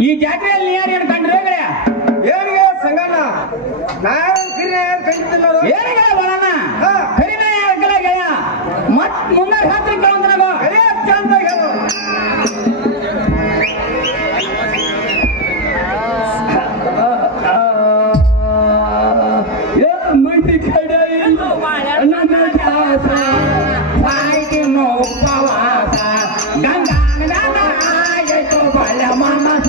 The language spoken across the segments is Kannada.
ಈ ಜಾತ್ರೆಯಲ್ಲಿ ಯಾರು ಏನು ಕಂಡ್ರೆ ಗೆಳೆಯ ಏನಿಗೆ ಸಂಗಣ್ಣ ನಾನು ಕಂಡಿದ್ದಿಲ್ಲ ಏನಿಗೆ ಬರೋಣ ಕಡಿಮೆ ಗೆಳೆಯ ಮತ್ ಮುಂದೆ ರಾತ್ರಿ ಕೇಳಂತ ಗೆಳೆಯ ಚಂದ ಹೇಳು ಮಂಡಿ ಕಡೆ ನನ್ನ ದಾಸ ಸಾಯ್ತಿ ಉಪವಾಸ ಗಂಗಾ ಆಯ್ತು ಬಳ ಮನಸ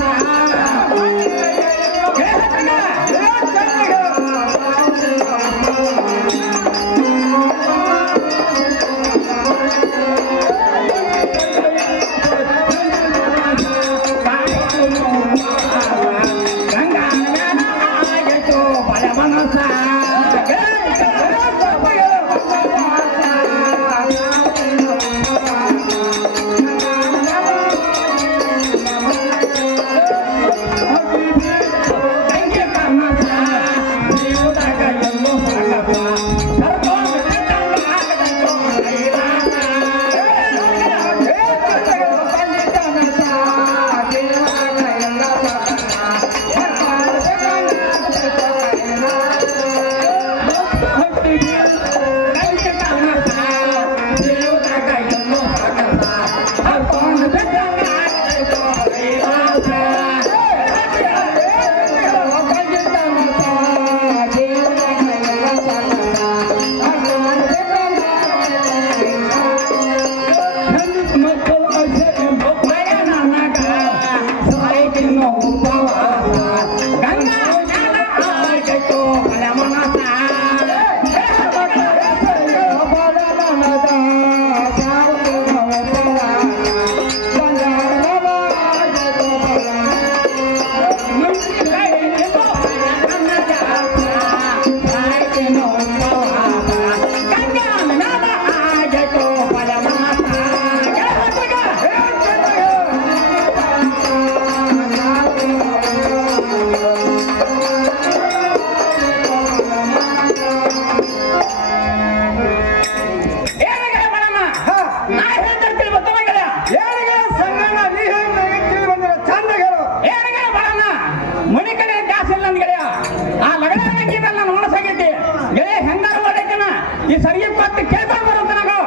ಈ ಸರಿಗೆ ಮತ್ತೆ ಕೇಳ್ಕೊಂಡು ಬರುತ್ತೆ ನಾವು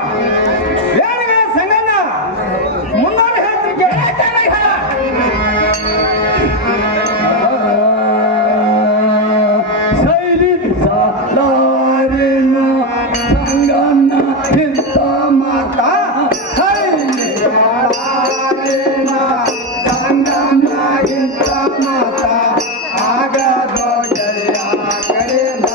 ಏನಿಗೆ ಸಂಗಣ್ಣ ಮುಂದೋಡಿ ಹೇಳ್ತೀನಿ ಚೆನ್ನಾಗಿ ಹೇಳ ಸೈಲಿ ಸಾಲಾರಿನ ಸಂಗಣ್ಣ ಇಂತ ಮಾತಾ ಸೈಲಿ ಸಾಲಾರಿನ ಸಂಗಣ್ಣ ಇಂತ ಮಾತಾ ಆಗದೋ ಜಯ ಕರೆದ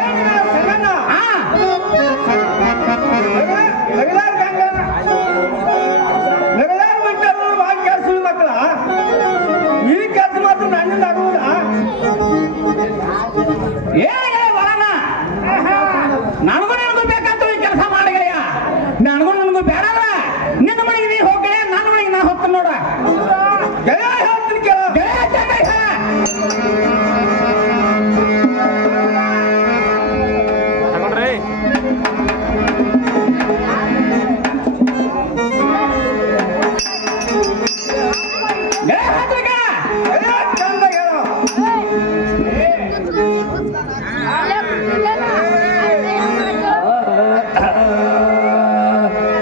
ಏನಿಗೆ ಸಂಗಣ್ಣ ನಗಲಾರ ಗಂಗ ನಗಲಾರ ಮಕ್ಕಳು ಭಾಳ ಕೆಲಸ ಮಕ್ಕಳ ಈ ಕೆಲಸ ಮಾತ್ರ ನನ್ನಿಂದ ಆಗುವುದ ಏನಿಗೆ ಬರೋಣ ನನಗೂ ನಿನಗೂ ಬೇಕಂತ ಈ ಕೆಲಸ ಮಾಡಿಗೆಯ ನನಗೂ ನಿನಗೂ ಬೇಡಲ್ಲ ನಿನ್ನ ಮನೆಗೆ ನೀ ಹೋಗಿ ನನ್ನ ಮನೆಗೆ ನಾ ಹೋಗ್ತೀನಿ ನೋಡ ಗೆಳೆಯ ಹೇಳ್ತೀನಿ ಕೇಳ ಗೆಳೆಯ ಚಂದ್ರಯ್ಯ. ಗೆಳೆಯ ಚಂದ್ರಯ್ಯ. ಗೆಳೆಯ ಚಂದ ಹೇಳು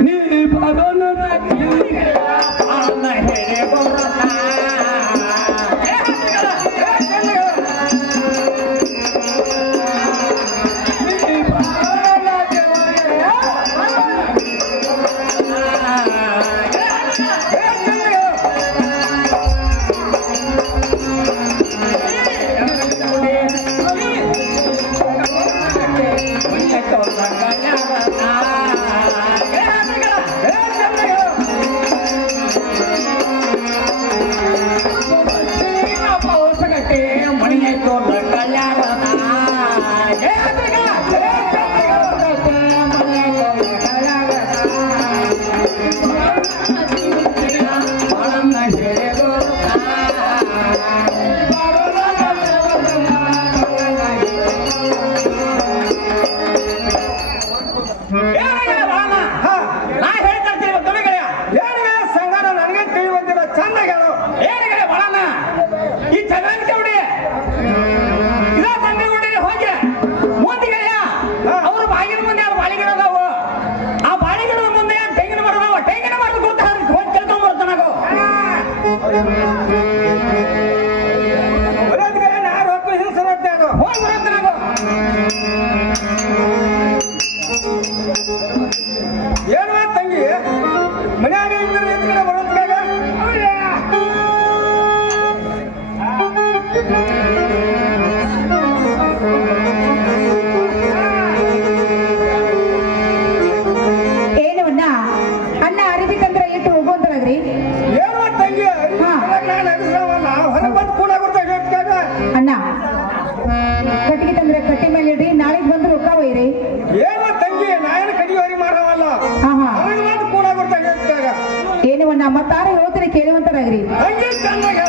ನೀ ಬರೋಣ ಅನ್ನ ಹೇಳಿ ಬರೋಣ ಏನು ತಂಗಿ ಮನ್ಯಾಗ ಇದ್ರೆ ಎತ್ಕಡೆ ಬರೋದ್ಕಾಗ ಏನು ಅಣ್ಣ ಅರಿವಿ ತಂದ್ರೆ ಇಟ್ಟು ಹೋಗುವಂತಾಗ್ರಿ ಏನು ತಂಗಿ ನಾನು ಅಗಸ್ರವಲ್ಲ ಹೊರಗೆ ಬಂದು ಕೂಡ ಬರ್ತಾಗ ಎತ್ಕಾಗ ಅಣ್ಣ ಕಟ್ಟಿಗೆ ತಂದ್ರೆ ಕಟ್ಟಿ ಮೇಲೆ ಇಡ್ರಿ ನಾಳೆಗೆ ಬಂದು ರೊಕ್ಕ ಒಯ್ರಿ ಏನು ತಂಗಿ ನಾಯನ ಕಡಿವರಿ ಮಾಡವಲ್ಲ ಹಾ ಹಾ ಹೊರಗೆ ಬಂದು ಕೂಡ ಬರ್ತಾಗ ಎತ್ಕಾಗ ಏನು ಅಣ್ಣ ಮತ್ತಾರ ಹೇಳ್ತೀರಿ ಕೇಳುವಂತಾಗ್ರಿ ತಂಗಿ ಚಂದಾಗ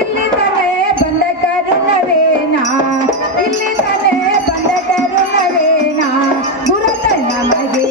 ಇಲ್ಲಿ ತಾನೇ ಬಂದ ಕರುಣವೇನಾ ಇಲ್ಲಿ ತಾನೇ ಬಂದ ಕರುಣವೇನಾ ಗುರುತ ನಮಗೆ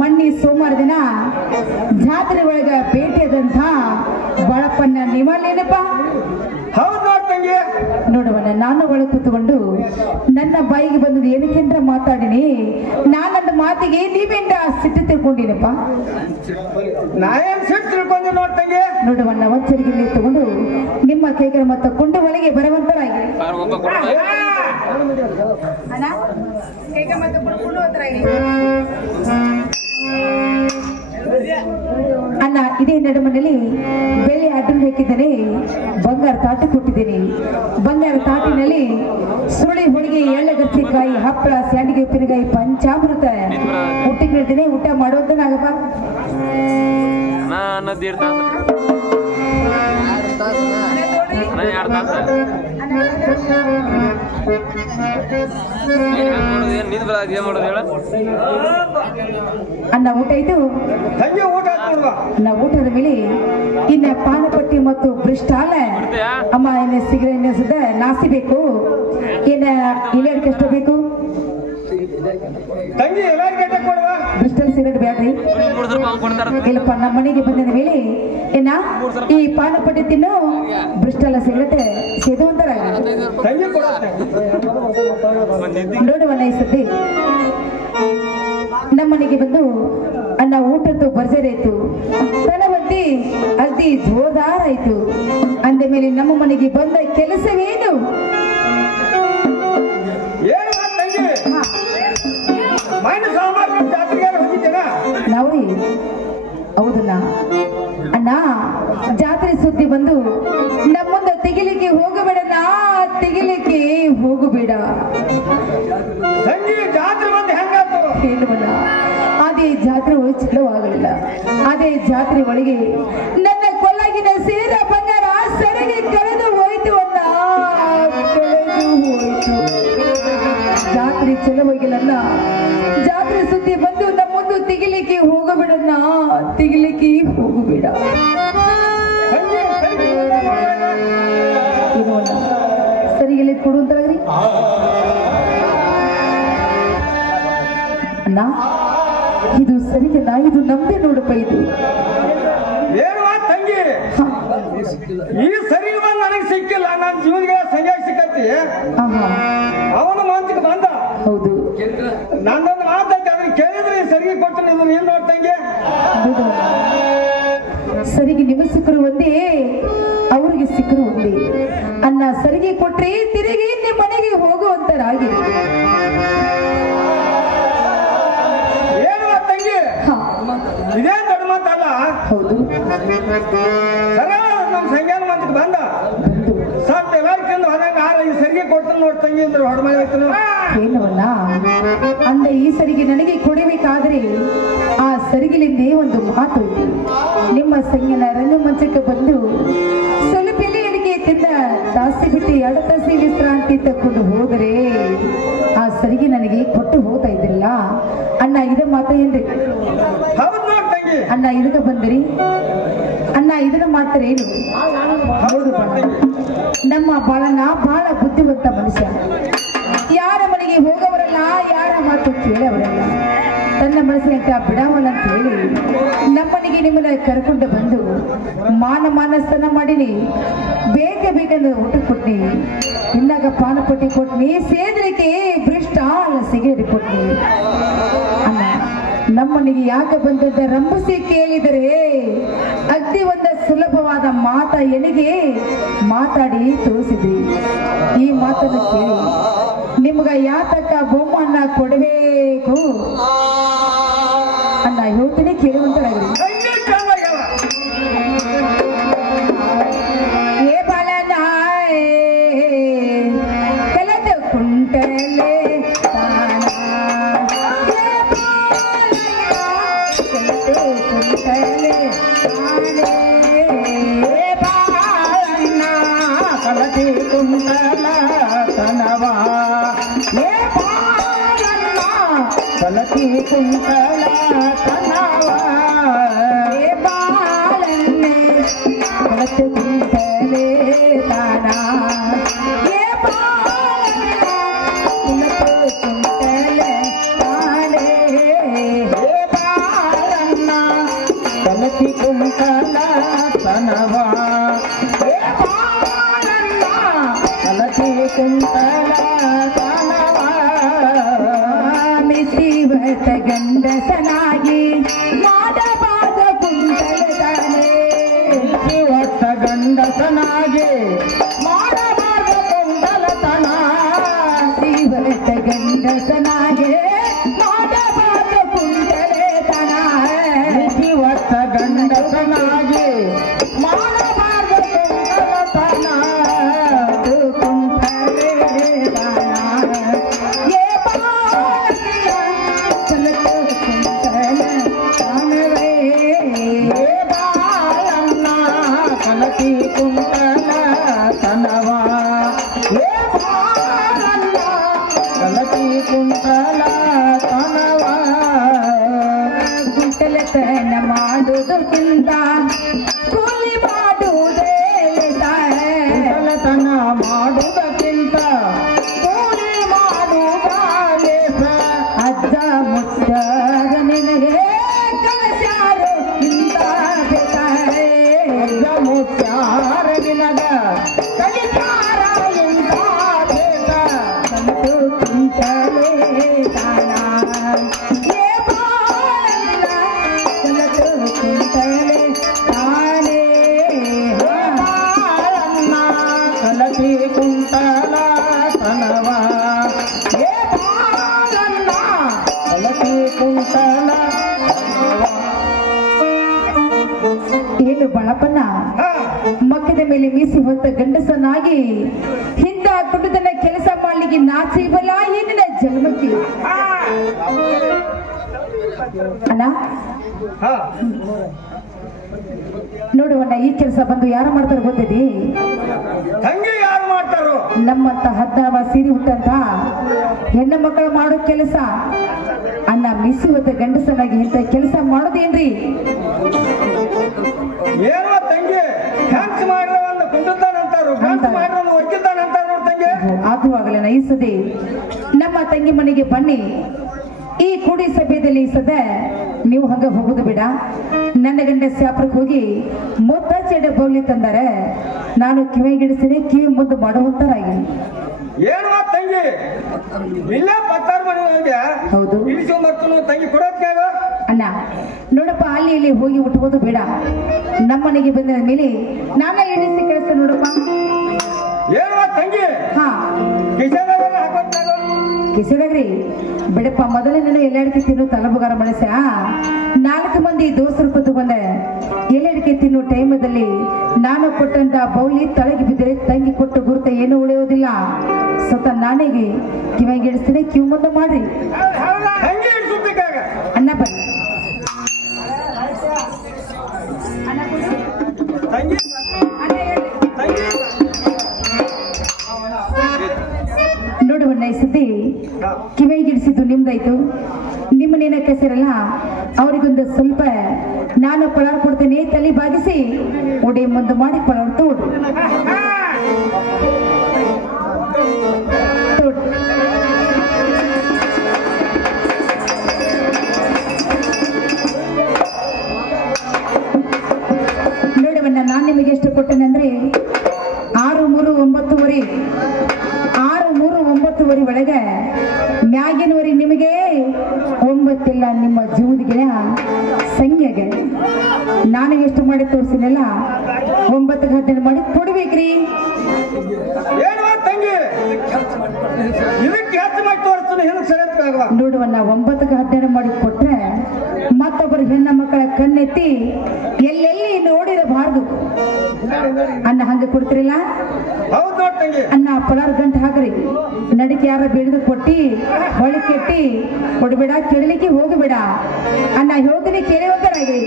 ಮಣ್ಣಿ ಸೋಮವಾರ ದಿನ ಜಾತ್ರೆ ಒಳಗ ಭೇಟಿಯಾದಂತ ಬಳಪನ್ನ ನಿಮ್ಮಲ್ಲೇನಪ್ಪ ಹೌದು ನೋಡ್ತಂಗಿ ತಂಗಿ ನೋಡುವನ ನಾನು ಒಳಗೆ ಕೂತ್ಕೊಂಡು ನನ್ನ ಬಾಯಿಗೆ ಬಂದದ್ದು ಏನಕ್ಕೆಂದ್ರ ಮಾತಾಡಿನಿ. ನಾನಂದ ಮಾತಿಗೆ ನೀವೇಂದ್ರ ಸಿಟ್ಟು ತಿಳ್ಕೊಂಡಿನಪ್ಪ. ನಾ ಏನ್ ಸಿಟ್ಟು ತಿಳ್ಕೊಂಡೆ ನೋಡ್ ತಂಗಿ. ನೋಡುವನ್ನ ಒಚ್ಚರಿಗೆ ತಗೊಂಡು ನಿಮ್ಮ ಕೈಗಳ ಮತ್ತು ಕೊಂಡು ಒಳಗೆ ಬರುವಂತರಾಗಿ ಅಣ್ಣ ಇದೇ ನಡುಮನೆಯಲ್ಲಿ ಬೆಳ್ಳಿ ಅಡ್ಡನ್ನು ಹಾಕಿದ್ದೇನೆ, ಬಂಗಾರ ತಾಟಿ ಕೊಟ್ಟಿದ್ದೇನೆ. ಬಂಗಾರ ತಾಟಿನಲ್ಲಿ ಸುರುಳಿ ಹೋಳಿಗೆ, ಎಳ್ಳೆಗರ್ಚಿಕಾಯಿ, ಹಪ್ಪಳ, ಸ್ಯಾಂಡಿಗೆ ಉಪ್ಪಿನಕಾಯಿ, ಪಂಚಾಮೃತ ಊಟಕ್ಕೆ ಹೇಳ್ತೇನೆ. ಊಟ ಮಾಡುವಂತನಾಗಪ್ಪ. ಅನ್ನ ಊಟ ಆಯ್ತು ತಂಗಿ, ಊಟ ಆಯ್ತು. ಅನ್ನ ಊಟದ ಮೇಲೆ ಇನ್ನ ಪಾನಪಟ್ಟಿ ಮತ್ತು ಬ್ರಿಸ್ಟಾಲ ಅಮ್ಮ ಎಣ್ಣೆ ಸಿಗರೆ ಎಣ್ಣೆ ಸುದ್ದ ನಾಸಿಬೇಕು. ಏನ ಇಲೆ ಅಡಿಕೆ ಎಷ್ಟು ಬೇಕು ತಂಗಿ? ಎಲ್ಲಾರ್ಗೆ ಕೊಡುವ ಬ್ರಿಸ್ಟಲ್ ಸಿಗರೇಟ್ ಬ್ಯಾಡ್ರಿ. ಇಲ್ಲಪ್ಪ ನಮ್ಮ ಮನೆಗೆ ಬಂದ ಮೇಲೆ ಏನ ಈ ಪಾನಪಟ್ಟಿ ತಿನ್ನು, ಬ್ರಿಸ್ಟಲ್ ಸಿಗರೇಟ್ ಸೇದುವಂತರ ತಂಗಿ ಕೊಡ. ನೋಡುವಲ್ಲ ಈ ಸದ್ದಿ ನಮ್ಮನೆಗೆ ಬಂದು ಅನ್ನ ಊಟದ್ದು ಭರ್ಜರಿ ತಲವಂತಿ ಅತಿ ಜೋರ್ದಾರ ಆಯ್ತು. ಅಂದ ಮೇಲೆ ನಮ್ಮ ಮನೆಗೆ ಬಂದ ಕೆಲಸವೇನು? ನಾವ್ರಿ ಹೌದಲ್ಲ ಅಣ್ಣ, ಜಾತ್ರೆ ಸುದ್ದಿ ಬಂದು ನಮ್ಮಂದ ತೆಗಿಲಿಕ್ಕೆ ಹೋಗಬೇಡ, ತೆಗಿಲಿಕ್ಕೆ ಹೋಗಬೇಡ. ಹೇಳುವಲ್ಲ ಅದೇ ಜಾತ್ರೆ ಚಲೋ ಆಗಲಿಲ್ಲ. ಅದೇ ಜಾತ್ರೆ ಒಳಗೆ ನನ್ನ ಕೊಲ್ಲಾಗಿನ ಸೇರ ಬಂಗಾರ ಸರಿಗೆ ಕಳೆದು ಹೋಯ್ತು ಅಲ್ಲ, ಕಳೆದು ಹೋಯ್ತು. ಜಾತ್ರೆ ಚಲೋ ಹೋಗಿಲ್ಲಲ್ಲ. ಜಾತ್ರೆ ಸುದ್ದಿ ಬಂದು ನಮ್ಮೊಂದು ತೆಗಿಲಿಕ್ಕೆ ಹೋಗಬೇಡಣ್ಣ, ತೆಗಿಲಿಕ್ಕೆ ಹೋಗಬೇಡ. ಸರಿಗೆಲ್ಲಿ ಕೊಡುವಂತಾಗ್ರಿ ಅಣ್ಣ. ಇದು ಸರಿಗಲ್ಲ, ಇದು ನಮ್ದೇ ನೋಡಪ್ಪ. ಇದು ತಂಗಿ ಈ ಸರಿ ನನಗೆ ಸಿಕ್ಕಿಲ್ಲ. ನನ್ನ ಜೀವನಿಗೆ ಸರಿಯಾಗಿ ಸಿಕ್ಕತ್ತಿ. ಅವನ ಮಾತಿಗೆ ಬಂದ. ಹೌದು, ನನ್ನೊಂದು ಮಾತೈತೆ, ಅದನ್ನ ಕೇಳಿದ್ರೆ ಸರಿಗೆ ಕೊಟ್ಟು ನೀನು ಏನ್ ನೋಡ್ತಂಗೆ. ಸರಿಗೆ ನಿಮಗೆ ಸಿಕ್ಕರು ಒಂದೇ, ಅವ್ರಿಗೆ ಸಿಕ್ಕರು ಒಂದೇ. ಅನ್ನ ಸರಿಗೆ ಕೊಟ್ರೆ ತಿರುಗಿ ನಿಮ್ಮ ಮನೆಗೆ ಹೋಗುವಂತರಾಗಿದೆ. ಏನು ತಂಗಿ, ಇದೇ ದೊಡ್ಡ ಮಾತಲ್ಲ. ಹೌದು, ನಮ್ಮ ಸಂಜ್ಞಾನ ಮಾತಿಗೆ ಬಂದ. ಸ್ವಲ್ಪ ಎಲ್ಲಾರ್ಕಿಂದು ಹೊರಗೆ ಈ ಸರಿಗೆ ಕೊಡ್ತಾನೆ ನೋಡ್ತಂಗಿ ಅಂದ್ರೆ ಹೊಡೆಮೈ ಆಯ್ತು. ಏನವಲ್ಲ ಅಂದ ಈ ಸರಿಗೆ ನನಗೆ ಕೊಡಬೇಕಾದ್ರೆ ಆ ಸರಿಗಿಲಿಂದೇ ಒಂದು ಮಾತು ಇತ್ತು. ನಿಮ್ಮ ಸಂಜ್ಞನ ರಂಗಮಂಚಕ್ಕೆ ಬಂದು ಸ್ವಲ್ಪ ಎಲೆ ಅಡಿಗೆ ತಿಂದ ತಾಸಿ ಬಿಟ್ಟು 2 ತಾಸಿ ವಿಶ್ರಾಂತಿ ತಕೊಂಡು ಹೋದರೆ ಆ ಸರಿಗೆ ನನಗೆ ಕೊಟ್ಟು ಹೋಗ್ತಾ ಇದ್ದಿಲ್ಲ. ಅಣ್ಣ ಇದ ಮಾತ ಏನ್ರಿ? ಹೌದು ನೋಡ್ತಂಗಿ. ಅಣ್ಣ ಇದಕ್ಕೆ ಬಂದಿರಿ ಅಣ್ಣ, ಇದನ್ನ ಮಾಡ್ತಾರೆ ಏನು? ಹೌದು, ನಮ್ಮ ಬಾಳನ ಬಹಳ ಬುದ್ಧಿವಂತ ಮನುಷ್ಯ. ಯಾರ ಮನೆಗೆ ಹೋಗವರಲ್ಲ, ಯಾರ ಮಾತು ಕೇಳವರಲ್ಲ. ತನ್ನ ಮನಸ್ಸಿನಂತ ಬಿಡವಲ್ಲ ಅಂತ ಹೇಳಿ ನಮ್ಮನೆಗೆ ನಿಮ್ಮನ್ನ ಕರ್ಕೊಂಡು ಬಂದು ಮಾನಸ್ತಾನ ಮಾಡಿನಿ. ಬೇಕಂದ್ರೆ ಊಟ ಕೊಟ್ನಿ, ಇನ್ನಾಗ ಪಾನಪಟ್ಟಿ ಕೊಟ್ನಿ, ಸೇದ್ರಿಕೆ ಬ್ರಿಸ್ಟಾಲ್ ಸಿಗರೇಟ್ ಕೊಟ್ನಿ. ಅಣ್ಣ ನಮ್ಮನಿಗೆ ಯಾಕೆ ಬಂದದ್ದ ರಂಭಿಸಿ ಕೇಳಿದರೆ ಅತಿ ಒಂದು ಸುಲಭವಾದ ಮಾತ ಎಣಿಗೆ ಮಾತಾಡಿ ತೋರಿಸಿದ್ರಿ. ಈ ಮಾತನ್ನು ಕೇಳಿ ನಿಮ್ಗ ಯಾತಕ್ಕ ಬೊಮ್ಮನ್ನ ಕೊಡಬೇಕು ಅನ್ನ ಹೇಳ್ತೀನಿ, ಕೇಳುವಂತರಾಗ್ರಿ. ಏ ಬಾಲನಾಯ್ ಕಲದ ಕುಂಟಲೆ ಕಲತಿ ಕುಂತಲ ತನವ ಬಾಳನ್ನೇ ಕಲತಿ ಕುಂತಲೇ ತಾನ ಕಲತಿ ಕುಂತಲ ತನವ ಗಂಡಸನಾಗೆ ಮಾಡಬಾರದು ಕುಂಟಲೆತನ ಮಿತಿ ಹೊತ್ತ ಗಂಡಸನಾಗಿ ಮಾಡಬಾರದು ಕುಂಟಲತನ ಕುಂಟಲೆತನ ಮಾಡುವುದಕ್ಕಿಂತ ಕೂಲಿ ಮಾಡುವುದೇ ಕುಂಟಲತನ ಮಾಡುವುದಕ್ಕಿಂತ ಕೂಲಿ ಮಾಡುವುದೇ ಅಜ್ಜ ಮುತ್ತಾರ ನಿನಗೆ ಕನಸಾರು ಇಂತ ಅಜ್ಜ ಮುತ್ತಾರ ನಿನಗ ಕಲಿತಾರ ಇಂತ ಬೇಕ ಸಂತು ಕುಂಟಲೆತನ ಕಲತಿ ಕುಂಟಲ ತನವ ಕಲತಿ ಕುಂಟಲ ಏನು ಬಳಪನ ಮಕ್ಕದ ಮೇಲೆ ಮೀಸಿ ಹೊತ್ತ ಗಂಡಸನಾಗಿ ಹಿಂದ ಕುಟುತನ ಕೆಲಸ ಮಾಡ್ಲಿಕ್ಕೆ ನಾಚಿ ಬಲ ಏನಿನ ಜನ್ಮಕ್ಕೆ ಅಣ್ಣ ನೋಡುವಣ್ಣ ಈ ಕೆಲಸ ಬಂದು ಯಾರು ಮಾಡ್ತಾರ ಗೊತ್ತಿದೆ ತಂಗಿ ಯಾರು ಮಾಡ್ತಾರೋ ನಮ್ಮಂತ 16 ಸೀರೆ ಹುಟ್ಟಂತ ಹೆಣ್ಣು ಮಕ್ಕಳು ಮಾಡೋ ಕೆಲಸ ಅಣ್ಣ ಮಿಸಿ ಹೊತ್ತ ಗಂಡಸನಾಗಿ ಇಂಥ ಕೆಲಸ ಮಾಡೋದೇನ್ರಿ ಏನೋ ತಂಗಿ ಹೆಂಚ್ ಮಾಡಿರೋ ಒಂದು ಕುಂಟುತ್ತಾನಂತಾರು ಹೆಂಚ್ ಮಾಡಿರೋ ಒಂದು ಒಕ್ಕಿದ್ದಾನಂತಾರ ನೋಡ್ ತಂಗಿ ಅದು ಆಗಲ್ಲ ನಯಿಸದೆ ನಮ್ಮ ತಂಗಿ ಮನೆಗೆ ಬನ್ನಿ ಈ ಕೂಡಿ ಸಭೆಯಲ್ಲಿ ಸದ ನೀವು ಹಂಗ ಹೋಗುದು ಬೇಡ ನನ್ನ ಗಂಡ ಶಾಪಕ್ಕೆ ಹೋಗಿ ಮೊತ್ತ ಚೆಡ ಬೌಲಿ ತಂದರೆ ನಾನು ಕಿವಿಗಿಡಿಸಿನಿ ಕಿವಿ ಮುದ್ದು ಮಾಡುವಂತರಾಗಿ ಏನು ತಂಗಿ ಇಲ್ಲೇ ಪತ್ತಾರ ಮನೆ ಹೌದು ಇಳಿಸ್ಕೊಂಬರ್ತು ತಂಗಿ ಕೊಡೋದ್ಕಾಗ ಅಣ್ಣ ನೋಡಪ್ಪ ಅಲ್ಲಿ ಇಲ್ಲಿ ಹೋಗಿ ಉಟ್ಬೋದು ಬೇಡ ನಮ್ಮನೆಗೆ ಬಂದ ಮೇಲೆ ನಾನ ಇಳಿಸಿ ಕೆಲಸ ನೋಡಪ್ಪ ಏನು ತಂಗಿ ಹಾ ಕಿಸಿದಾಗ್ರಿ ಬಿಡಪ್ಪ ಮೊದಲೇ ನಾನು ಎಲ್ಲಡಿಕೆ ತಿನ್ನು ತಲಬುಗಾರ ಬಳಸ 4 ಮಂದಿ ದೋಸ್ತರು ಕೂತು ಬಂದೆ ಎಲ್ಲಡಿಕೆ ತಿನ್ನು ಟೈಮದಲ್ಲಿ ನಾನು ಕೊಟ್ಟಂತ ಬೌಲಿ ತಳಗಿ ಬಿದ್ದರೆ ತಂಗಿ ಕೊಟ್ಟು ಗುರುತ ಏನು ಉಳಿಯೋದಿಲ್ಲ ಸ್ವತಃ ನಾನೇಗೆ ಕಿವಿಗಿಡಿಸ್ತೀನಿ ಕಿವಿ ಮುಂದೆ ಮಾಡ್ರಿ ಅಣ್ಣ ಬನ್ನಿ ನೋಡುವಣ್ಣ ಈ ಸುದ್ದಿ ಕಿವಿಗಿಡಿಸಿದ್ದು ನಿಮ್ದಾಯ್ತು ನಿಮ್ಮನೇನ ಕೆಸರಲ್ಲ ಅವರಿಗೊಂದು ಸ್ವಲ್ಪ ನಾನು ಪಳಾರ್ ಕೊಡ್ತೇನೆ ತಲೆ ಬಾಗಿಸಿ ಉಡಿ ಮುಂದೆ ಮಾಡಿ ಪಳಾರ್ ತೋಡು ನೋಡುವಣ್ಣ ನಾನು ನಿಮಗೆ ಎಷ್ಟು ಕೊಟ್ಟೇನೆ ಅಂದ್ರೆ 6, 3, 9 ಒಳಗೆ ಮ್ಯಾಗಿನವರಿ ನಿಮಗೆ 9 ಇಲ್ಲ ನಿಮ್ಮ ಜೀವದಿಗೆ ಸಂಖ್ಯೆಗೆ ನಾನು ಎಷ್ಟು ಮಾಡಿ ತೋರಿಸಿನಲ್ಲ 9ಕ್ಕೆ 12 ಮಾಡಿ ಕೊಡ್ಬೇಕ್ರಿ ನೋಡುವಣ್ಣ 9ಕ್ಕೆ 12 ಮಾಡಿ ಕೊಟ್ರೆ ಮತ್ತೊಬ್ಬರು ಹೆಣ್ಣ ಮಕ್ಕಳ ಕಣ್ಣೆತ್ತಿ ಎಲ್ಲೆಲ್ಲಿ ನೋಡಿರಬಾರ್ದು ಅನ್ನ ಹಂಗೆ ಕೊಡ್ತಿರಲ್ಲ ಅನ್ನ ಪಲಾರ್ ಗಂಟೆ ಹಾಕ್ರಿ ನಡಿಕೆ ಯಾರ ಬೆಳೆದು ಕೊಟ್ಟಿ ಹೊಳಿ ಕೆಟ್ಟಿ ಕೊಡ್ಬೇಡ ಕೇಳಲಿಕ್ಕೆ ಹೋಗಬೇಡ ಅನ್ನ ಹೇಳ್ತೀನಿ ಕೇಳಿ ಹೋಗ್ತಾರಾಗ್ರಿ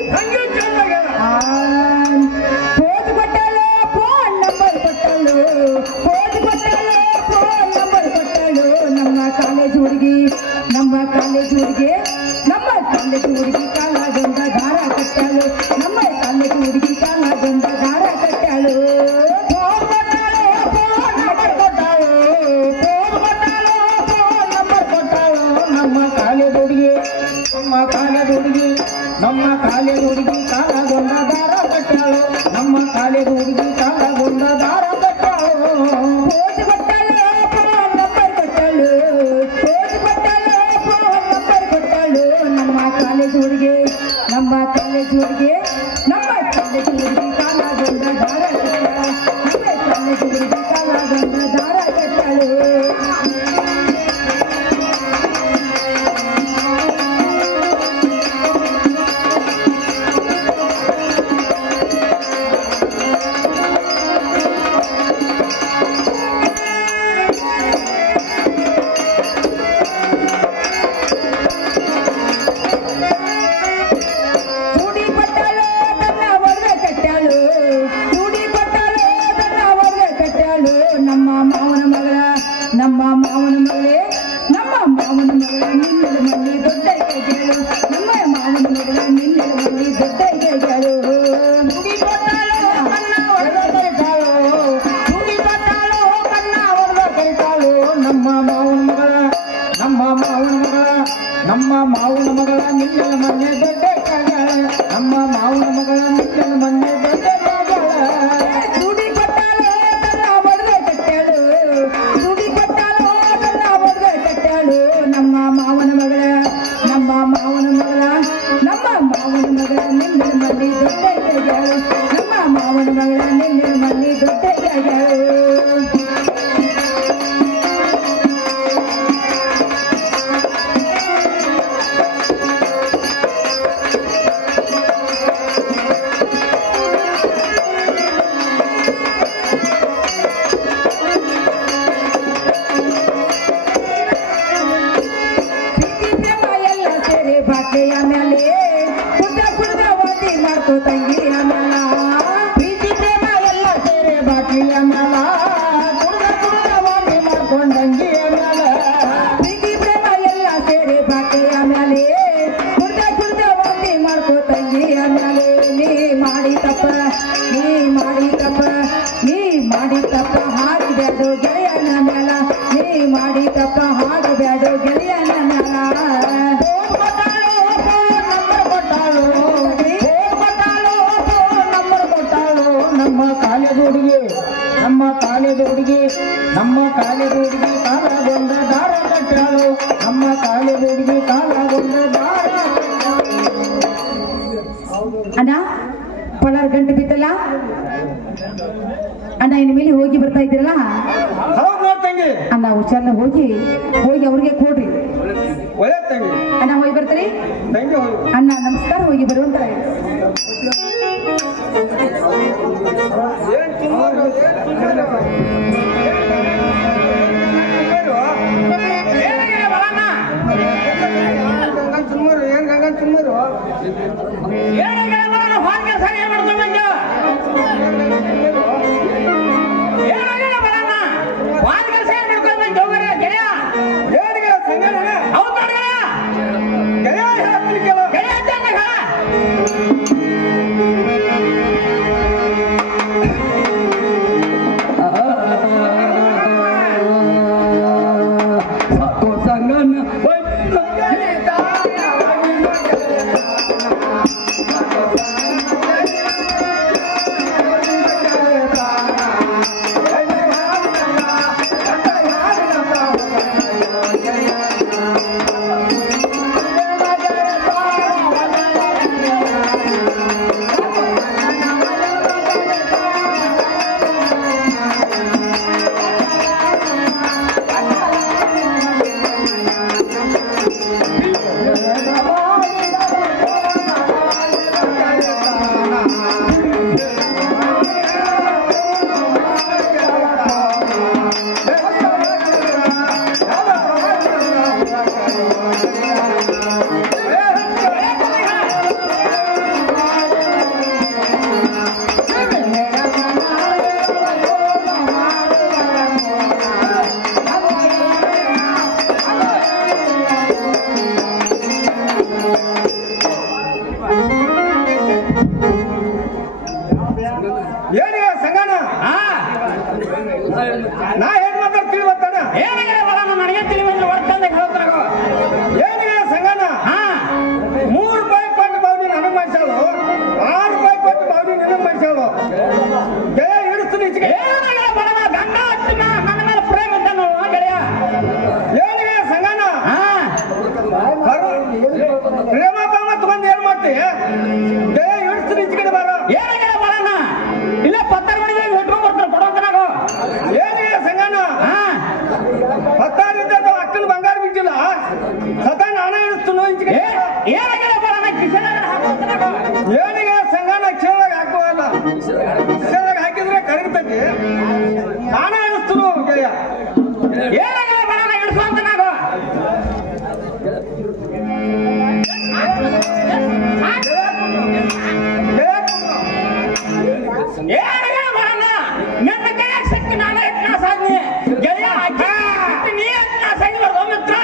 ಪೋಜ್ ಕೊಟ್ಟಳು ಫೋನ್ ನಂಬರ್ ಕೊಟ್ಟಳು ಪೋಜ್ ಕೊಟ್ಟಳು ಫೋನ್ ನಂಬರ್ ಕೊಟ್ಟಳು ನಮ್ಮ ಕಾಲೇಜ್ ಹುಡುಗಿ ಕಾಲಗೊಂಡ ದಾರ ಕಟ್ಟಳು ನಮ್ಮ ಕಾಲೇಜ್ ಹುಡುಗಿ ಕಾಲಗೊಂಡ ದಾರ ಕಟ್ಟಳು ನಮ್ಮ ಕಾಲೇಜ್ ಹುಡುಗಿ ಕಾಲಗೊಂಡ ದಾರ ಕಟ್ಟಳು ನಮ್ಮ ಕಾಲೇಜ್ ಹುಡುಗಿ ಕಾಲಗೊಂಡ ದಾರ ಕಟ್ಟಳು ಪೋಜ್ ಕೊಟ್ಟಳು ಫೋನ್ ನಂಬರ್ ಕೊಟ್ಟಳು ಪೋಜ್ ಕೊಟ್ಟಳು ಫೋನ್ ನಂಬರ್ ಕೊಟ್ಟಳು ನಮ್ಮ ಕಾಲೇಜ್ ಹುಡುಗಿ ಕಾಲಗೊಂಡ ದಾರ ಕಟ್ಟಳು ನಮ್ಮ ಕಾಲೇಜ್ ಹುಡುಗಿ ಕಾಲಗೊಂಡ ದಾರ ಕಟ್ಟಳು ನಮ್ಮ ಮಾವನ ಮಗಳ ನಿನ್ನ ಮನೆ ದೊಡ್ಡ ಕಾಗಳ ನಮ್ಮ ಮಾವನ ಮಗಳ ನಿನ್ನ ಮನೆ ದೊಡ್ಡ ಕಾಗಳ ದುಡಿ ಕೊಟ್ಟಾಳು ತನ್ನ ಮದುವೆ ಕಟ್ಟಾಳು ದುಡಿ ಕೊಟ್ಟಾಳು ತನ್ನ ಮದುವೆ ಕಟ್ಟಾಳು ನಮ್ಮ ಮಾವನ ಮಗಳ ನಮ್ಮ ಮಾವನ ಮಗಳ ನಮ್ಮ ಮಾವನ ಮಗಳ ನಿನ್ನ ಮನೆ ದೊಡ್ಡ ಗೆಳೆಯಳು ನಮ್ಮ ಮಾವನ ಮಗಳ ನಿನ್ನ ಮನೆ ದೊಡ್ಡ ಗೆಳೆಯಳು ಬಾಟೆಯ ಮೇಲೆ ಪುಟ್ಟ ಪುಟ್ಟ ವಾದಿ ಮಾಡ್ಕೋ ತಂಗಿಯ ಮೇಲ ಪ್ರೀತಿ ಪ್ರೇಮ ಎಲ್ಲ ಸೇರೆ ಬಾಟೆಯ ಮೇಲ ಪುಟ್ಟ ಪುಟ್ಟ ವಾದಿ ಮಾಡ್ಕೊಂಡಂಗಿಯ ಮೇಲ ಪ್ರೀತಿ ಪ್ರೇಮ ಎಲ್ಲ ಸೇರೆ ಬಾಟೆಯ ಮೇಲೆ ಪುಟ್ಟ ಪುಟ್ಟ ವಾದಿ ಮಾಡ್ಕೋ ತಂಗಿಯ ಮೇಲೆ ನೀ ಮಾಡಿ ತಪ್ಪ ನೀ ಮಾಡಿ ತಪ್ಪ ನೀ ಮಾಡಿ ತಪ್ಪ ಹಾಡಬೇಡು ಗೆಳೆಯನ ಮೇಲ ನೀ ಮಾಡಿ ತಪ್ಪ ಹಾಡಬೇಡು ಗೆಳೆಯನ ಮೇಲ ನಮ್ಮ ಕಾಲದ ಹುಡುಗಿ ನಮ್ಮ ಕಾಲದ ಹುಡುಗಿ ಕಾಲಗೊಂಡ ದಾರ ಕಟ್ಟಾಳು ನಮ್ಮ ಕಾಲದ ಹುಡುಗಿ ಕಾಲಗೊಂಡ ದಾರ ಅಣ್ಣ ಪಲಾರ್ ಗಂಟೆ ಬಿತ್ತಲ್ಲ ಅಣ್ಣ ಇನ್ ಮೇಲೆ ಹೋಗಿ ಬರ್ತಾ ಇದ್ದೀರಲ್ಲ ಹೌದು ನೋಡ್ತಂಗಿ ಅಣ್ಣ ಹುಷಾರ್ನ ಹೋಗಿ ಅವ್ರಿಗೆ ಕೊಡ್ರಿ ಒಳ್ಳೆ ತಂಗಿ ಅಣ್ಣ ಹೋಗಿ ಬರ್ತೀರಿ ತಂಗಿ ಹೋಗಿ ಅಣ್ಣ ನಮಸ್ಕಾರ ಹೋಗಿ ಬರುವಂತಾರೆ ಏನ್ ತಿನ್ನೋದು ನಾ ಏನ್ ಮಾತಾಡ್ತೀವಿ ಗೊತ್ತಾನ ಏನಿಗೆ ನನಗೆ ತಿಳಿವಂದ್ರೆ ಹೊರತಂದ ಹೇಳ್ತಾರ ಏನಿಗೆ ಸಂಗನ 3 ರೂಪಾಯಿ ಕೊಟ್ಟು ಬಾವಿ ನನಗ್ ಮಾಡ್ಸಾಳು 6 ರೂಪಾಯಿ ಕೊಟ್ಟು ಬಾವಿ ನಿನಗ್ ಮಾಡ್ಸಾಳು ಬೆಳೆ ಇಡಿಸ್ತೀನಿ ಈಚೆಗೆ ಏನಿಗೆ ಬರೋಣ ಗಂಡ ಹಚ್ಚಿನ ನನ್ನ ಮೇಲೆ ಪ್ರೇಮ ಇದ್ದಾನು ಗೆಳೆಯ ಏನಿಗೆ ಸಂಗನ ಪ್ರೇಮ ಪಾಮ ತಗೊಂಡು ಏನ್ ಮಾಡ್ತಿ ಬೆಳೆ ಇಡಿಸ್ತೀನಿ ಈಚೆಗೆ ಬರೋ ಏನಿಗೆ ಬರೋಣ ಇಲ್ಲ ಪತ್ತರ ಮನೆಗೆ ಇಟ್ಕೊಂಡ್ ಬರ್ತಾರೆ ಕೊಡೋಂತ ನಾವು ಏನಿಗೆ ಸಂಗನ 16 ಇದ್ದ ಅಕ್ಕನ ಬಂಗಾರ ಬಿಟ್ಟಿಲ್ಲ ಸದಾ ನಾನೇ ಇಡಿಸ್ತೀನಿ ಈಚೆಗೆ ಏನಿಗೆ ಬರೋಣ ಕಿಶನ್ ಏನಿಗೆ ಸಂಗನ ಕ್ಷೇತ್ರದಾಗ ಹಾಕುವಲ್ಲ ಕ್ಷೇತ್ರದಾಗ ಹಾಕಿದ್ರೆ ಕರಗ್ತೈತಿ ನಾನೇ ಇಡಿಸ್ತೀನಿ ಗೆಳೆಯ ಏನಿಗೆ ಬರೋಣ ಇಳಿಸುವಂತ ನಾವು ಏನಿಗೆ ಬರೋಣ ನನ್ನ ಕೈಯಾಗ ಶಕ್ತಿ ನಾನೇ ಎಟ್ನ ಸಾಧ್ನೆ ಗೆಳೆಯ ನೀ ಎಟ್ನ ಸಾಗಿ ಬರ್ದು ಮಿತ್ರ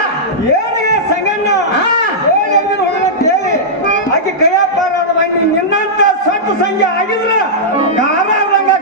ಏನಿಗೆ ಸಂಗಣ್ಣ ಹೊಡೆದ ಆಕೆ ಕೈಯಪ್ಪಾರ ನಿನ್ನಂತ ಸೊಟ್ಟು ಸಂಜೆ ಆಗಿದ್ರ ಕಾರಾರ್ದಂಗ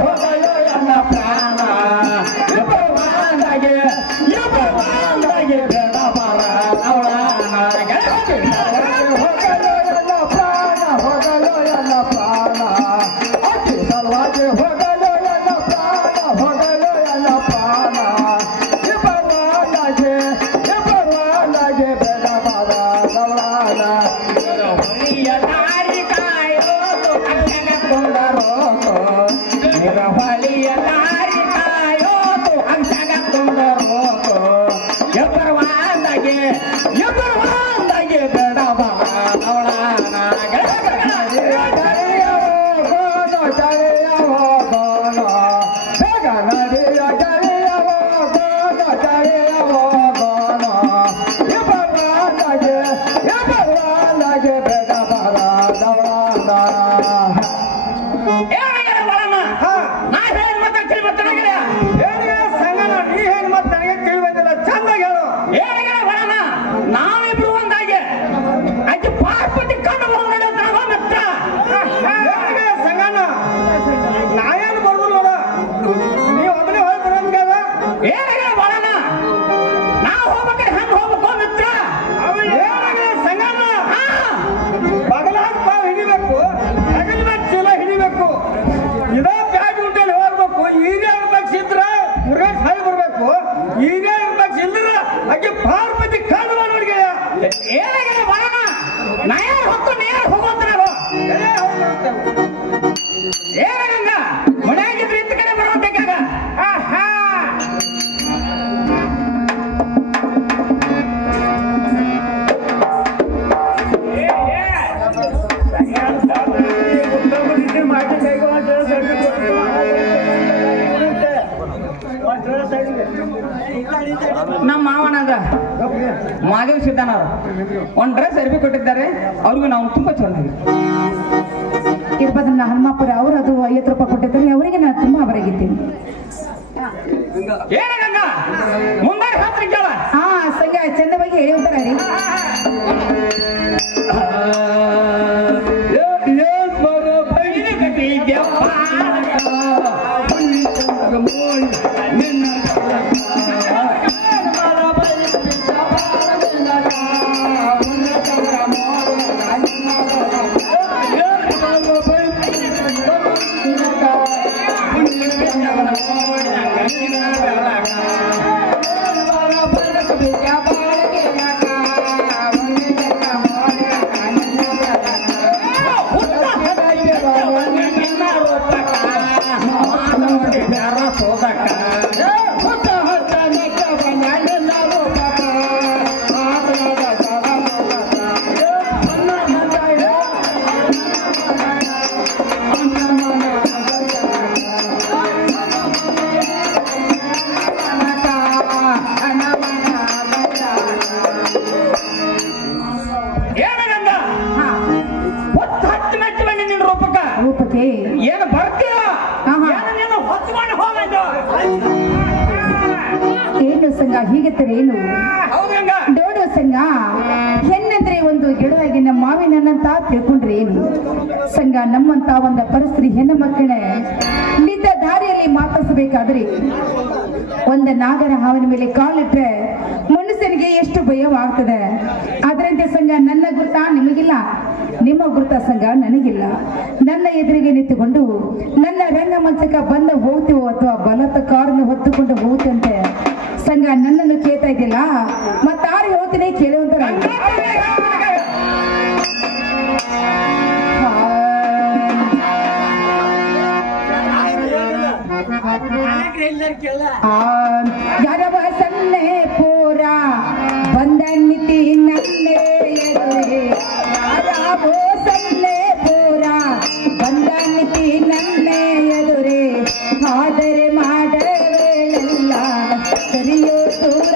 ಹೋಗಲು ಎಲ್ಲ ಪ್ರಾಣ ಇಬ್ಬರವಾದಾಗೆ ಬೇಡ ಬಾರ ಅವಳಾನಾಗೆ ಹೋಗಲು ಎಲ್ಲ ಪ್ರಾಣ ಹೋಗಲು ಎಲ್ಲ ಪ್ರಾಣ ಅತಿ ಸಲುವಾಗಿ ಹೋಗಲು ಎಲ್ಲ ಪ್ರಾಣ ಹೋಗಲು ಎಲ್ಲ ಪ್ರಾಣ ಇಬ್ಬರವಾದಾಗೆ ಬೇಡ ಬಾರ ಅವಳಾನ ಹೊಳಿಯ ದಾರಿ ಕಾಯೋದು ಅಂಗನ ಕೊಂಡರೋದು ಹೊಳಿಯ ದಾರಿ ಕಾಯೋದು ಅಂಗನ ಕೊಂಡರೋದು ಎಬ್ಬರವಾದಾಗೆ ಬೇಡ ಬಾರ ಅವಳಾನಾಗೆ ನಾವಿಬ್ರು ಒಂದಾಗೆ ಅಜ್ಜಿ ಪಾರ್ಪತಿ ಕಂಡು ಮಿತ್ರ ಸಂಗಣ್ಣ ನಾಯೇನು ಬರ್ದು ನೋಡ ನೀವು ಒಬ್ಬನೇ ಹೋಗಿ ಬರೋದ್ಕಾಗ ಏನಾಗಿದೆ ಬರೋಣ ನಾವು ಹೋಗ್ಬೇಕಾದ್ರೆ ಹಂಗೆ ಹೋಗ್ಬೇಕು ಮಿತ್ರ ಏನಾಗಿದೆ ಸಂಗಣ್ಣ ಬಗಲಾಗ ಪಾವು ಹಿಡಿಬೇಕು ಹಗಲ ಮೇಲೆ ಚೀಲ ಹಿಡಿಬೇಕು ಇದೇ ಬ್ಯಾಗ್ ಉಂಟಲ್ಲಿ ಹೋಗ್ಬೇಕು ಈಗ ಇರ್ಬೇಕು ಸಿದ್ರ ಮುರುಗೇಶ್ ಹಾಯಿ ಬರ್ಬೇಕು ಈಗ ಇರ್ಬೇಕು ಇಲ್ದ್ರ ಅಕ್ಕಿ ಪಾರ್ವತಿ ಕಾದು ನೋಡಿಗೆ ಏನಾಗಿದೆ ಬರೋಣ ನಾ ಯಾರು ಹೊತ್ತು ನೀರು ಹೋಗುವಂತ ನಾವು ಏನಾಗಂಗ ಮನೆಯಾಗಿದ್ರೆ ಇಂತ ಕಡೆ ಬರುವಂತಾಗ ನಮ್ಮ ಮಾವನಾದ ಮಾದೇವ್ ಸಿದ್ದಾನವರು ಒಂದ್ ಡ್ರೆಸ್ ಅರ್ಬಿ ಕೊಟ್ಟಿದ್ದಾರೆ ಅವ್ರಿಗೂ ನಾವು ತುಂಬಾ ಚೆನ್ನಾಗಿ ಇರ್ಬೋದನ್ನ ಹನುಮಾಪುರ ಅವರು ಅದು 50 ರೂಪಾಯಿ ಕೊಟ್ಟಿದ್ದಾರೆ ಅವರಿಗೆ ನಾನು ತುಂಬಾ ಅವರಾಗಿದ್ದೀನಿ ಏನಂಗ ಮುಂದೆ ಹತ್ರ ಕೇಳ ಹಾ ಸಂಗ ಚಂದವಾಗಿ ಹೇಳಿ ಹೋಗ್ತಾರ ರೀ ಏನು ಬರ್ತೀಯ ಏನು ಸಂಘ ಹೀಗೆತ್ತರ ಏನು ಡೋಡೋ ಸಂಘ ಹೆಣ್ಣಂದ್ರೆ ಒಂದು ಗಿಡವಾಗಿ ನಮ್ಮ ಮಾವಿನನ್ನಂತ ತಿಳ್ಕೊಂಡ್ರೆ ಏನು ಸಂಘ ನಮ್ಮಂತ ಒಂದು ಪರಿಸ್ಥಿತಿ ಹೆಣ್ಣು ಮಕ್ಕಳ ನಿಂತ ದಾರಿಯಲ್ಲಿ ಮಾತಾಡಿಸಬೇಕಾದ್ರೆ ಒಂದು ನಾಗರ ಹಾವಿನ ಮೇಲೆ ಕಾಲಿಟ್ರೆ ಮನುಷ್ಯನಿಗೆ ಎಷ್ಟು ಭಯವಾಗ್ತದೆ. ಅದರಂತೆ ಸಂಘ ನನ್ನ ಗುರುತ ನಿಮಗಿಲ್ಲ, ನಿಮ್ಮ ಗುರುತ ಸಂಘ ನನಗಿಲ್ಲ. ನನ್ನ ಎದುರಿಗೆ ನಿಂತುಕೊಂಡು ನನ್ನ ರಂಗಮಂಚಕ ಬಂದ ಹೋಗ್ತೀವೋ ಅಥವಾ ಬಲತ ಕಾರನ್ನು ಹೊತ್ತುಕೊಂಡು ಹೋಗ್ತಂತೆ ಸಂಘ ನನ್ನನ್ನು ಕೇಳ್ತಾ ಇದೆಯಲ್ಲ, ಮತ್ತಾರು ಹೇಳ್ತೀನಿ ಕೇಳುವಂತ ಯಾರವ ಸನ್ನೆ ಪೂರ ಬಂದ ನಿತಿ ನನ್ನೆ ಎದುರೇ, ಯಾರವೋ ಸನ್ನೆ ಪೂರ ಬಂದ ನಿತಿ ನನ್ನೆ ಎದುರೇ, ಆದರೆ ಮಾಡವೇಳೆಲ್ಲ ಸರಿಯೋ ದೂರ.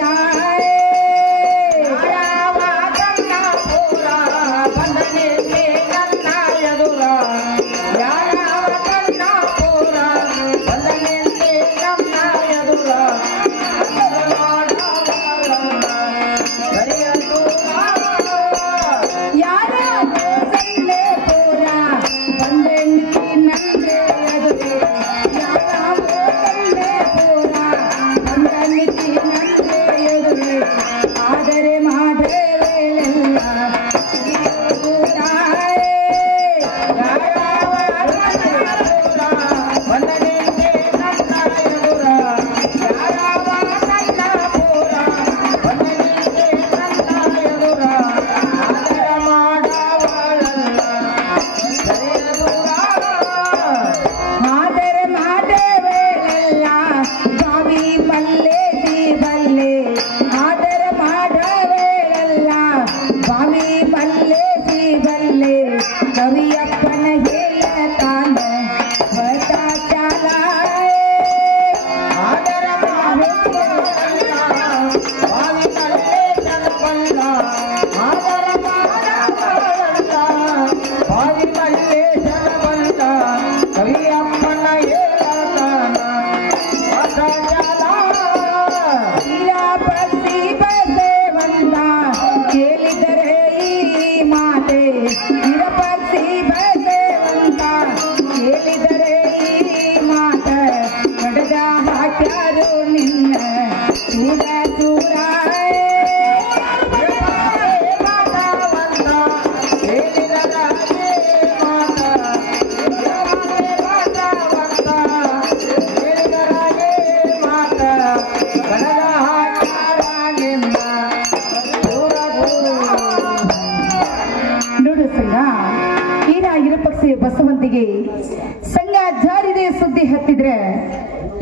ಹತ್ತಿದ್ರೆ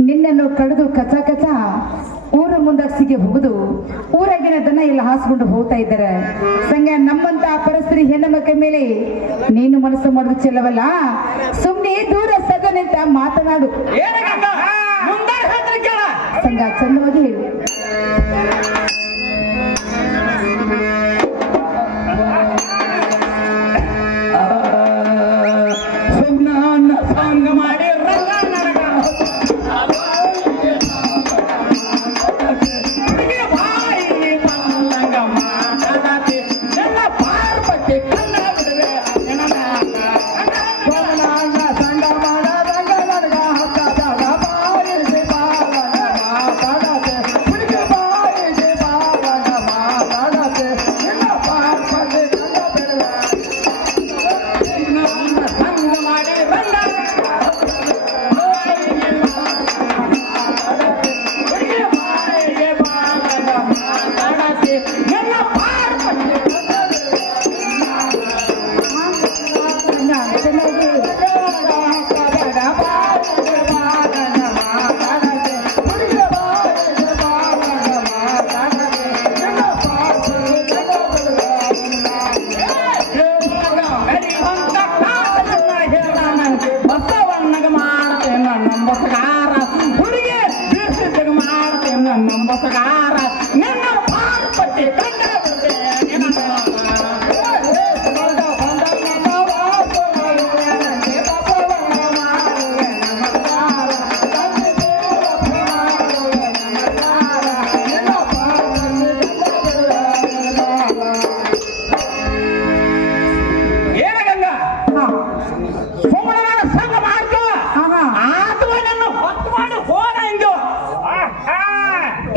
ನಿನ್ನನ್ನು ಕಡಿದು ಕಚ ಕಚ ಊರ ಮುಂದಾಗ್ಸಿಗೆ ಹೋಗುದು ಊರಾಗಿನ ದನ ಎಲ್ಲ ಹಾಸ್ಕೊಂಡು ಹೋಗ್ತಾ ಇದ್ದಾರೆ. ಸಂಗ ನಮ್ಮಂತ ಪರಿಸ್ಥಿತಿ ಹೆಣ್ಣು ಮಕ್ಕಳ ಮೇಲೆ ನೀನು ಮನಸ್ಸು ಮಾಡೋದು ಚೆಲ್ಲವಲ್ಲ. ಸುಮ್ಮನೆ ದೂರ ಸದನೆಂತ ಮಾತನಾಡು. ಸಂಗ ಚಂದವಾಗಿ ಹೇಳು.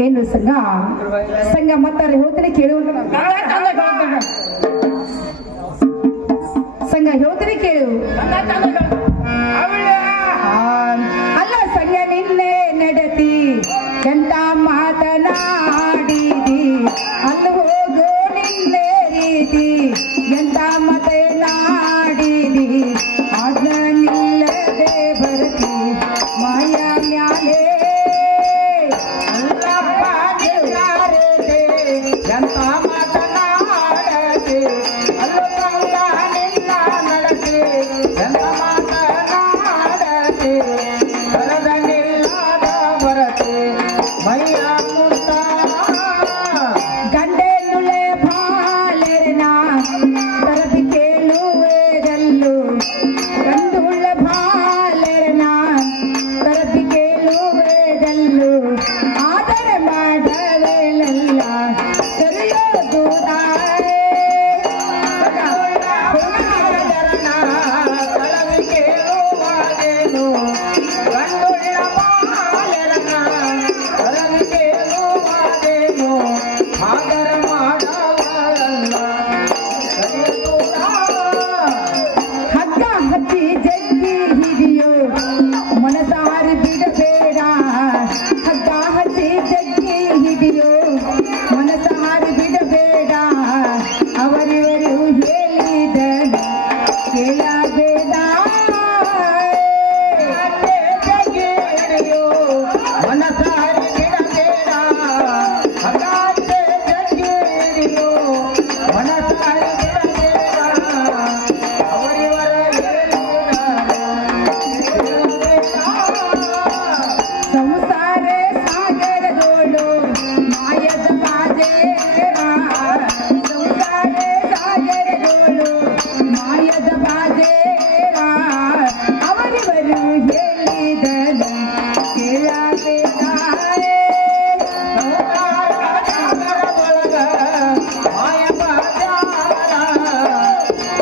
ಏನು ಸಂಘ ಸಂಘ ಮತ್ತಾರೆ ಹೇಳ್ತಾನೆ ಕೇಳುವಂತ ಸಂಘ ಹೇಳ್ತಾನೆ ಕೇಳು. ಅಲ್ಲ ಸಂಘ ನಿನ್ನೆ ನಡತಿ ಎಂತ ಮಾತನಾಡಿದಿ, ಅಲ್ಲಿ ಹೋಗೋ ನಿನ್ನೆ ರೀತಿ ಎಂತ ಮಾತನಾಡಿದಿ, ಆಗ ನಿಲ್ಲದೆ ಬರ್ತಿ ಮಾಯ ಮ್ಯಾಲೆ ಎಂತ ಮಾತನಾಡದೆ, ಅಲ್ಲ ನಿನ್ನ ನಡತೆ ಎಂತ ಮಾತನಾಡದೆ, ಬರದ ನಿಲ್ಲದ ಬರತೆ ಮೈಯ ಮುಟ್ಟ ಗಂಡೆನುಳೆ ಬಾಲೆರನ ತರದಿ ಕೇಳುವೆದಲ್ಲು, ಗಂಡುಳ್ಳ ಬಾಲೆರನ ತರದಿ ಕೇಳುವೆದಲ್ಲು, ಆದರೆ ಮಾಡವೆಲ್ಲ ಸರಿಯೋದು ದಾರೆ ತರದಿ ಕೇಳುವುದೇನು, ಗಂಡುಳ್ಳ ಬಾಲೆರನ ತರದಿ ಕೇಳುವುದೇನು, ಆದರೆ ಮಾಡವಲ್ಲ ಸರಿಯೋದು ಹಗ್ಗ ಹತ್ತಿ ಜಗ್ಗಿ ಹಿಡಿಯೋ ಮನಸಾರಿ ಬಿಡಬೇಡ, ಹಗ್ಗ ಹತ್ತಿ ಜಗ್ಗಿ ಹಿಡಿಯೋ ಮನಸಾರಿ ಬಿಡಬೇಡ, ಅವರಿವರು ಹೇಳಿದನು ಕೇಳಬೇಡ, ಜಗ್ಗಿ ಹಿಡಿಯೋ ಮನಸಾರಿ ಬಿಡಬೇಡ, ಹಗ್ಗ ಹತ್ತಿ ಜಗ್ಗಿ ಹಿಡಿಯೋ ಮನಸಾರಿ ಬಿಡಬೇಡ, ಅವರಿವರ ಸಂಸಾರ ಸಾಗರದೋಳು ಮಾಯದ ಬಾಜೇರ, ಸಂಸಾರ ಸಾಗರದೋಳು ಮಾಯದ ಬಾಜೇರ, ಅವರಿವರು ಹೇಳಿದನು ಕೇಳಬೇಕಾರೆ, ಸಾಗರದೊಳಗ ಮಾಯ ಬಾಜಾರ,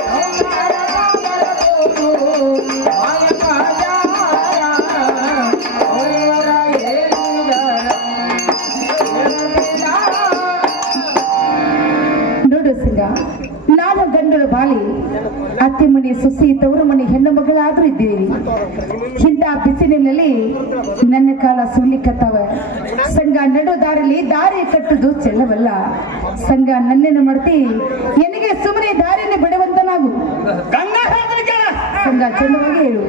ಸಂಸಾರ ಸಾಗರದೋಳು ಮಾಯ ಬಾಜಾರ, ಅವರಿವರ ನೋಡು ಸಿಂಗ, ನಾನು ಗಂಡಳ ಬಾಳಿ ಅತ್ತೆ ಮನೆ ಸೊಸಿ ತವರು ಮನೆ ಹೆಣ್ಣು ಮಗಳಾದ್ರೂ ಇದ್ದೀವಿ. ಇಂಥ ಬಿಸಿಲಿನಲ್ಲಿ ನನ್ನ ಕಾಲ ಸುಳ್ಳಿಕತ್ತವ. ಸಂಘ ನಡು ದಾರಿ ಕಟ್ಟುದು ಚೆಲ್ಲವಲ್ಲ. ಸಂಘ ನನ್ನೇನು ಮಾಡ್ತಿ, ಎನಗೆ ಸುಮ್ಮನೆ ದಾರಿನ ಬಿಡುವಂತ ನಾವು ಸಂಘ ಚಂದವಾಗಿ ಹೇಳು.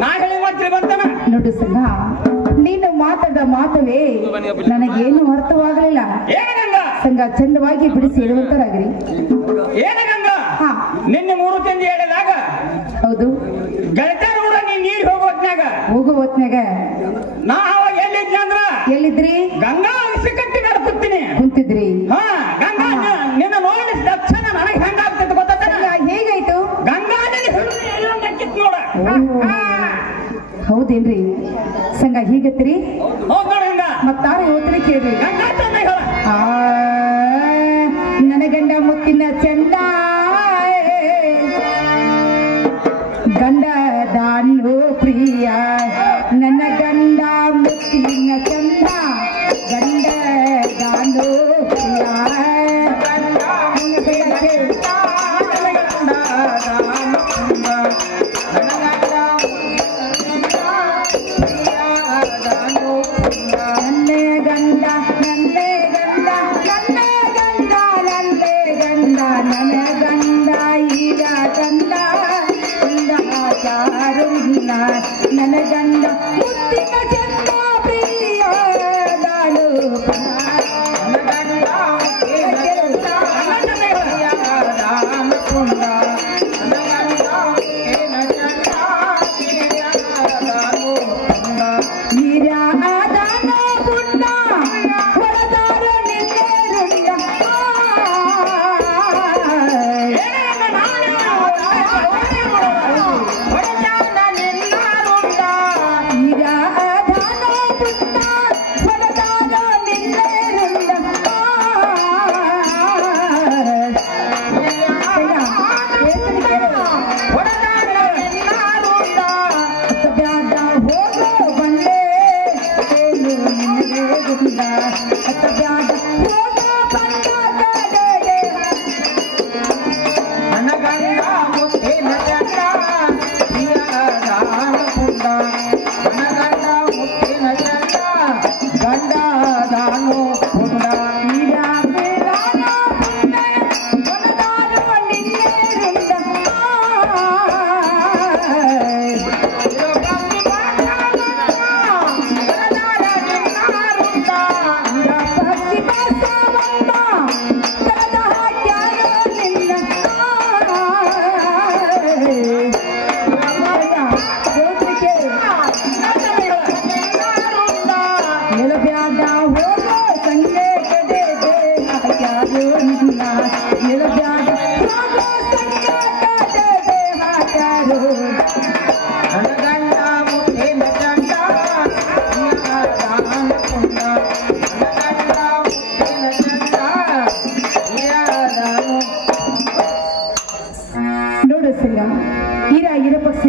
ನಾ ಹೇಳಿ ಮಾತ್ರ ಬರ್ತಾನ. ನೋಡು ಸಂಗ, ನೀನು ಮಾತಾಡ ಮಾತವೇ ನನಗೇನು ಅರ್ಥವಾಗಲಿಲ್ಲ. ಏನಗಂಗ ಸಂಗ ಚಂದವಾಗಿ ಬಿಡಿಸಿ ಹೇಳುವಂತರಾಗ್ರಿ. ಏನಗಂಗ ಹಾ, ನಿನ್ನೆ 3 ತಿಂದು ಹೇಳಿದಾಗ ಹೌದು, ಗೆಳತಿಯರ ಕೂಡ ನೀನ್ ನೀರು ಹೋಗೋ ಹೊತ್ನ್ಯಾಗ ಹೋಗೋ ಹೊತ್ನ್ಯಾಗ ನಾ ಅವಾಗ ಎಲ್ಲಿದ್ನ ಅಂದ್ರ ಎಲ್ಲಿದ್ರಿ? ಗಂಗಾ ಅಗಸಿ ಕಟ್ಟಿ ಮೇಲೆ ಕೂತೀನಿ. ಕುಂತಿದ್ರಿ? ಹಾ, ಗಂಗಾ ನಿನ್ನ ನೋಡಿ ತಕ್ಷಣ ನನಗೆ ಹೆಂಗಾಗ್ತಿತ್ತು ಗೊತ್ತಾನ? ಹೇಗಾಯ್ತು? ಗಂಗಾ ನೋಡ. ಹೌದೇನ್ರಿ ಸಂಗ? ಹೀಗತ್ರಿ ಹೌದ್ ನೋಡಿ ಗಂಗಾ. ಮತ್ತಾರು ಹೋತ್ರಿ ಕೇಳ್ರಿ. ಗಂಗಾ ಚಂದ ಹೇಳ. ನನ್ನ ಗಂಡ ಮುತ್ತಿನ ಚಂದ, ಗಂಡ ದಾನು ಪ್ರಿಯ, ನನ್ನ ಗಂಡ ಮುತ್ತಿನ ಚಂದ, ಗಂಡ ದಾನು ಪ್ರಿಯ. ನನ್ನ ಗಂಡ ಮುತ್ತಿನ ಚಂದ ಪ್ರಿಯ ದಾನು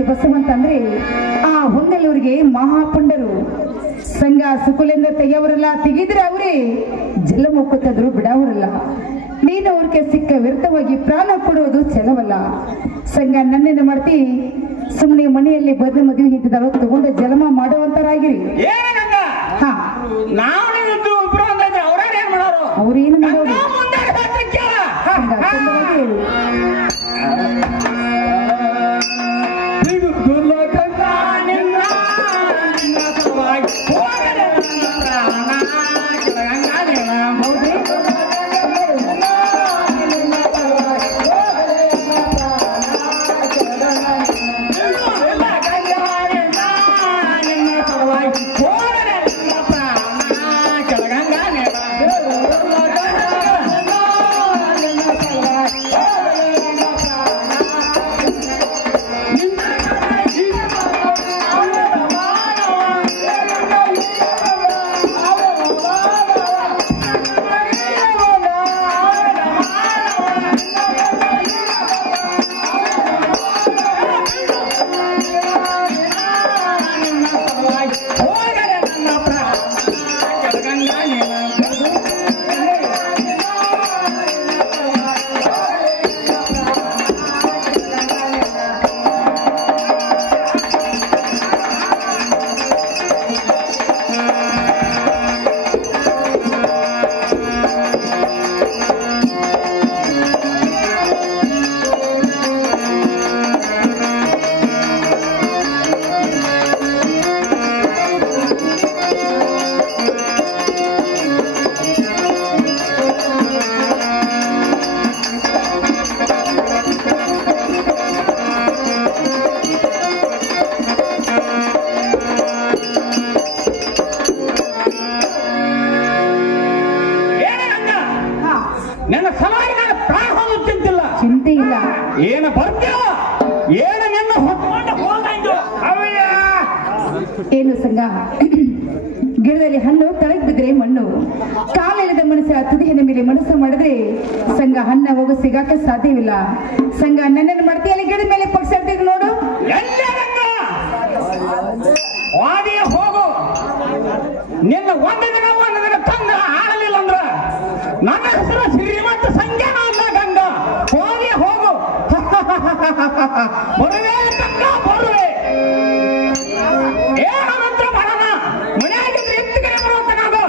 ಬಸವಂತಂದ್ರೆ ಆ ಹೊಂಗಲೂರಿಗೆ ಮಹಾಪುಂಡರು. ಸಂಘ ಸುಕುಲಿಂದ ತೆಗೆಯವರಲ್ಲ, ತೆಗಿದ್ರೆ ಅವರೇ ಜಲ ಮುಕ್ಕುತ್ತಿದ್ರು ಬಿಡವರಲ್ಲ. ನೀನು ಅವ್ರಿಗೆ ಸಿಕ್ಕ ವ್ಯರ್ಥವಾಗಿ ಪ್ರಾಣ ಕೊಡುವುದು ಚೆಲವಲ್ಲ. ಸಂಘ ನನ್ನೇನು ಮಾಡ್ತಿ, ಸುಮ್ಮನೆ ಮನೆಯಲ್ಲಿ ಬದ್ದ ಮದುವೆ ಇದ್ದಿದ್ದಾವ ತಗೊಂಡು ಜಲಮ ಮಾಡುವಂತರಾಗಿರಿ. ಹಾ, ಅವ್ರೇನು ಮಾಡೋದು? ನನ್ನ ಸಲುವಾಗಿ ನಾನು ಪ್ರಾಣ ಹೋಗೋದು ಚಿಂತಿಲ್ಲ, ಚಿಂತೆ ಇಲ್ಲ. ಏನು ಬರ್ತೀವ ಏನು ನಿನ್ನ ಹೊತ್ಕೊಂಡು ಹೋಗಂದು. ಏನು ಸಂಘ, ಗಿಡದಲ್ಲಿ ಹಣ್ಣು ತಳಗ್ ಬಿದ್ರೆ ಮಣ್ಣು, ಕಾಲಿಲ್ಲದ ಮನಸ್ಸು ತುದಿಯನ ಮೇಲೆ ಮನಸ್ಸು ಮಾಡಿದ್ರೆ ಸಂಘ ಹಣ್ಣ ಹೋಗೋ ಸಿಗಾಕ ಸಾಧ್ಯವಿಲ್ಲ. ಸಂಘ ನನ್ನನ್ನು ಮಾಡ್ತೀಯಲ್ಲ ಗಿಡದ ಮೇಲೆ ಪಕ್ಷ ನೋಡು. ವಾದಿಯ ಹೋಗು, ನಿನ್ನ ಒಂದು ದಿನ ತಂದ ಆಡಲಿಲ್ಲ ಅಂದ್ರ ನನ್ನ ಹೆಸರು ಶ್ರೀಮಂತ ಸಂಖ್ಯಾನ ಅಲ್ಲ ಗಂಗ. ವಾದಿಯ ಹೋಗು. ಬರುವೆ ಗಂಗ ಬರುವೆ. ಏನು ಮಂತ್ರ ಮಾಡೋಣ, ಮನೆಯಾಗಿದ್ರೆ ಎತ್ತು ಕಡೆ ಬರುವಂತ ನಾವು